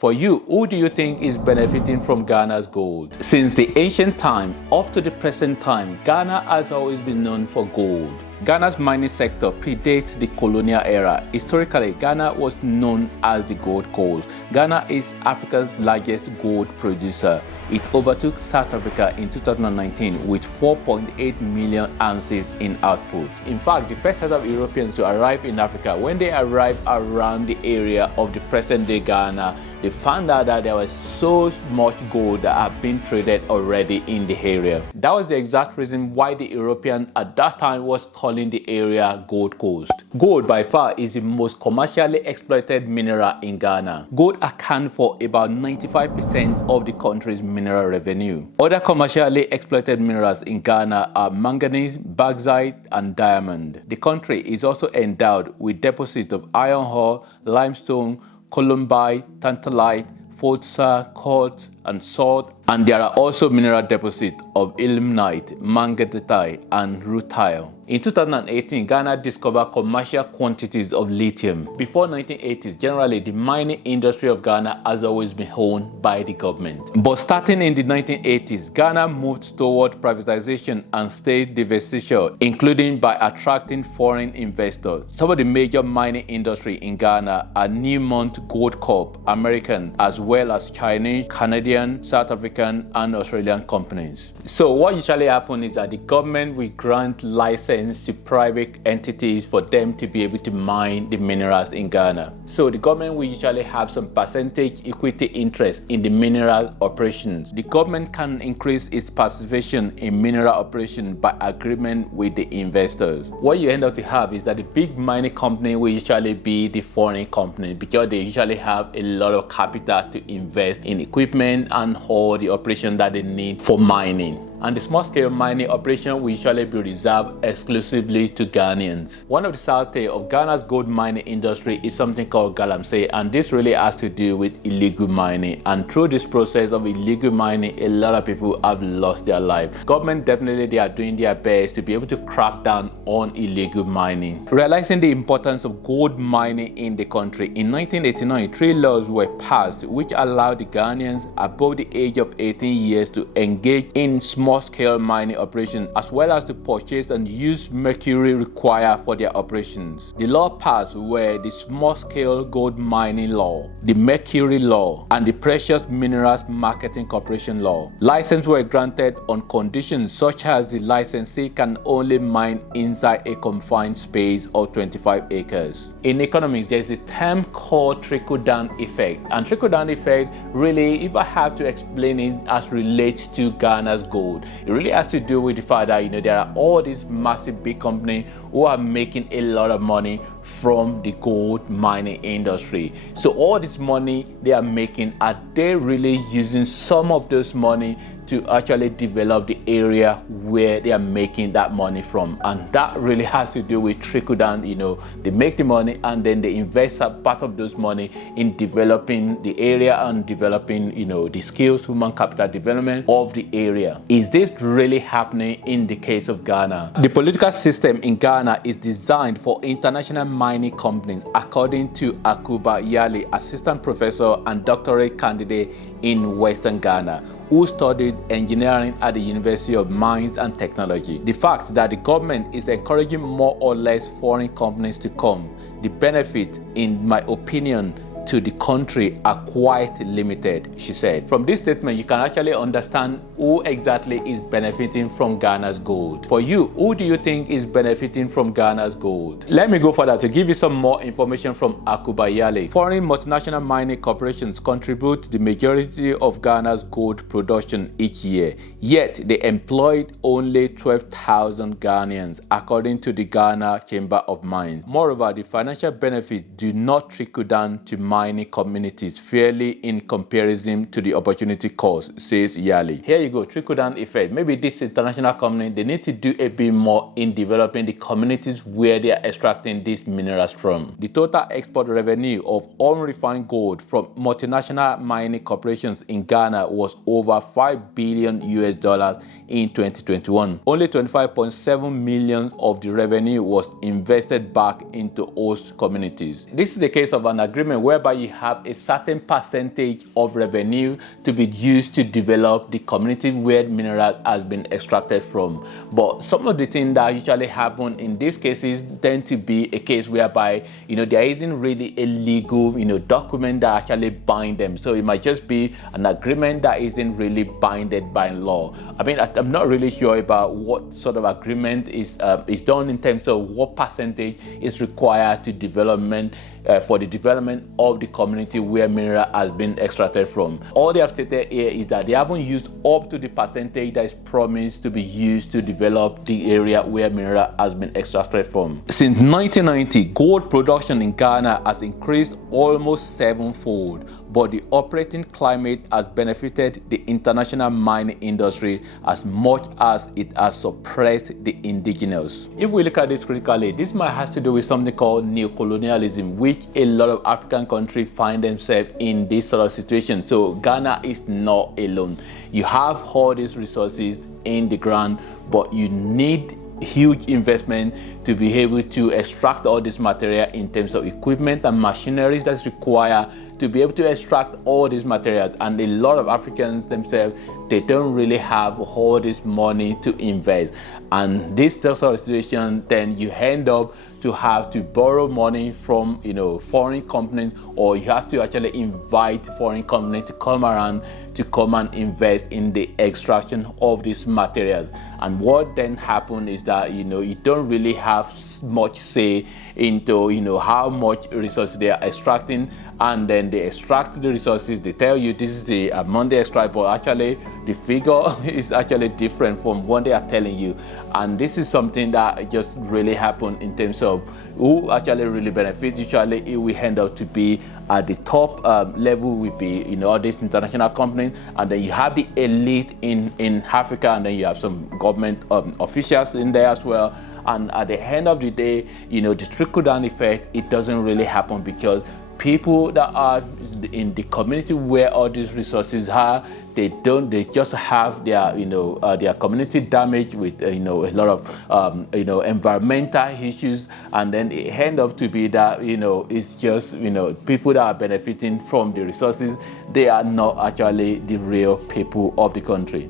For you, who do you think is benefiting from Ghana's gold? Since the ancient time up to the present time, Ghana has always been known for gold. Ghana's mining sector predates the colonial era. Historically, Ghana was known as the Gold Coast. Ghana is Africa's largest gold producer. It overtook South Africa in 2019 with 4.8 million ounces in output. In fact, the first set of Europeans to arrive in Africa, when they arrived around the area of the present-day Ghana, they found out that there was so much gold that had been traded already in the area. That was the exact reason why the European at that time was calling the area Gold Coast. Gold by far is the most commercially exploited mineral in Ghana. Gold accounts for about 95% of the country's mineral revenue. Other commercially exploited minerals in Ghana are manganese, bauxite, and diamond. The country is also endowed with deposits of iron ore, limestone, columbite, tantalite, phosphate, quartz, and salt, and there are also mineral deposits of ilmenite, manganese, and rutile. In 2018, Ghana discovered commercial quantities of lithium. Before 1980s, generally the mining industry of Ghana has always been owned by the government. But starting in the 1980s, Ghana moved toward privatization and state diversification, including by attracting foreign investors. Some of the major mining industry in Ghana are Newmont Gold Corp, American, as well as Chinese, Canadian, South African, and Australian companies. So what usually happens is that the government will grant license to private entities for them to be able to mine the minerals in Ghana. So the government will usually have some percentage equity interest in the mineral operations. The government can increase its participation in mineral operations by agreement with the investors. What you end up to have is that the big mining company will usually be the foreign company because they usually have a lot of capital to invest in equipment and all the operation that they need for mining. And the small-scale mining operation will usually be reserved exclusively to Ghanaians. One of the salty of Ghana's gold mining industry is something called galamsey, and this really has to do with illegal mining. And through this process of illegal mining, a lot of people have lost their life. Government definitely they are doing their best to be able to crack down on illegal mining. Realizing the importance of gold mining in the country, in 1989, 3 laws were passed which allowed the Ghanaians above the age of 18 years to engage in small-scale mining operations, as well as to purchase and use mercury required for their operations. The law passed were the Small-Scale Gold Mining Law, the Mercury Law, and the Precious Minerals Marketing Corporation Law. Licenses were granted on conditions such as the licensee can only mine inside a confined space of 25 acres. In economics, there's a term called trickle-down effect, and trickle-down effect really, if I have to explain it as relates to Ghana's gold, it really has to do with the fact that there are all these massive big companies who are making a lot of money from the gold mining industry. So all this money they are making, are they really using some of those money to actually develop the area where they are making that money from? And that really has to do with trickle down. They make the money and then they invest a part of those money in developing the area and developing the skills, human capital development of the area. Is this really happening in the case of Ghana? The political system in Ghana is designed for international mining companies, according to Akuba Yali, assistant professor and doctorate candidate in Western Ghana, who studied engineering at the University of Mines and Technology. The fact that the government is encouraging more or less foreign companies to come, the benefit, in my opinion, to the country are quite limited, she said. From this statement, you can actually understand who exactly is benefiting from Ghana's gold. For you, who do you think is benefiting from Ghana's gold? Let me go further to give you some more information from Akubayale. Foreign multinational mining corporations contribute the majority of Ghana's gold production each year, yet they employed only 12,000 Ghanaians, according to the Ghana Chamber of Mines. Moreover, the financial benefits do not trickle down to mining communities fairly in comparison to the opportunity cost, says Yali. Here you go, trickle-down effect. Maybe this international company, they need to do a bit more in developing the communities where they are extracting these minerals from. The total export revenue of unrefined gold from multinational mining corporations in Ghana was over $5 billion in 2021. Only 25.7 million of the revenue was invested back into host communities. This is the case of an agreement whereby whereby you have a certain percentage of revenue to be used to develop the community where mineral has been extracted from. But some of the things that usually happen in these cases tend to be a case whereby, there isn't really a legal, document that actually bind them. So it might just be an agreement that isn't really binded by law. I mean, I'm not really sure about what sort of agreement is done in terms of what percentage is required to development for the development of the community where mineral has been extracted from. All they have stated here is that they haven't used up to the percentage that is promised to be used to develop the area where mineral has been extracted from. Since 1990, gold production in Ghana has increased almost sevenfold, but the operating climate has benefited the international mining industry as much as it has suppressed the indigenous. If we look at this critically, this might have to do with something called neocolonialism, which a lot of African countries find themselves in this sort of situation. So Ghana is not alone. You have all these resources in the ground, but you need huge investment to be able to extract all this material in terms of equipment and machineries that's required to be able to extract all these materials. And a lot of Africans themselves, they don't really have all this money to invest. And this sort of situation, then you end up to have to borrow money from foreign companies, or you have to actually invite foreign companies to come around to come and invest in the extraction of these materials. And what then happens is that you don't really have much say into how much resources they are extracting, and then they extract the resources. They tell you this is the amount they extract, but actually the figure is actually different from what they are telling you. And this is something that just really happened in terms of who actually really benefits. Usually it will end up to be at the top level will be all these international companies, and then you have the elite in Africa, and then you have some government officials in there as well. And at the end of the day, the trickle-down effect, it doesn't really happen, because people that are in the community where all these resources are, they just have their community damaged with a lot of environmental issues, and then it end up to be that it's just people that are benefiting from the resources. They are not actually the real people of the country.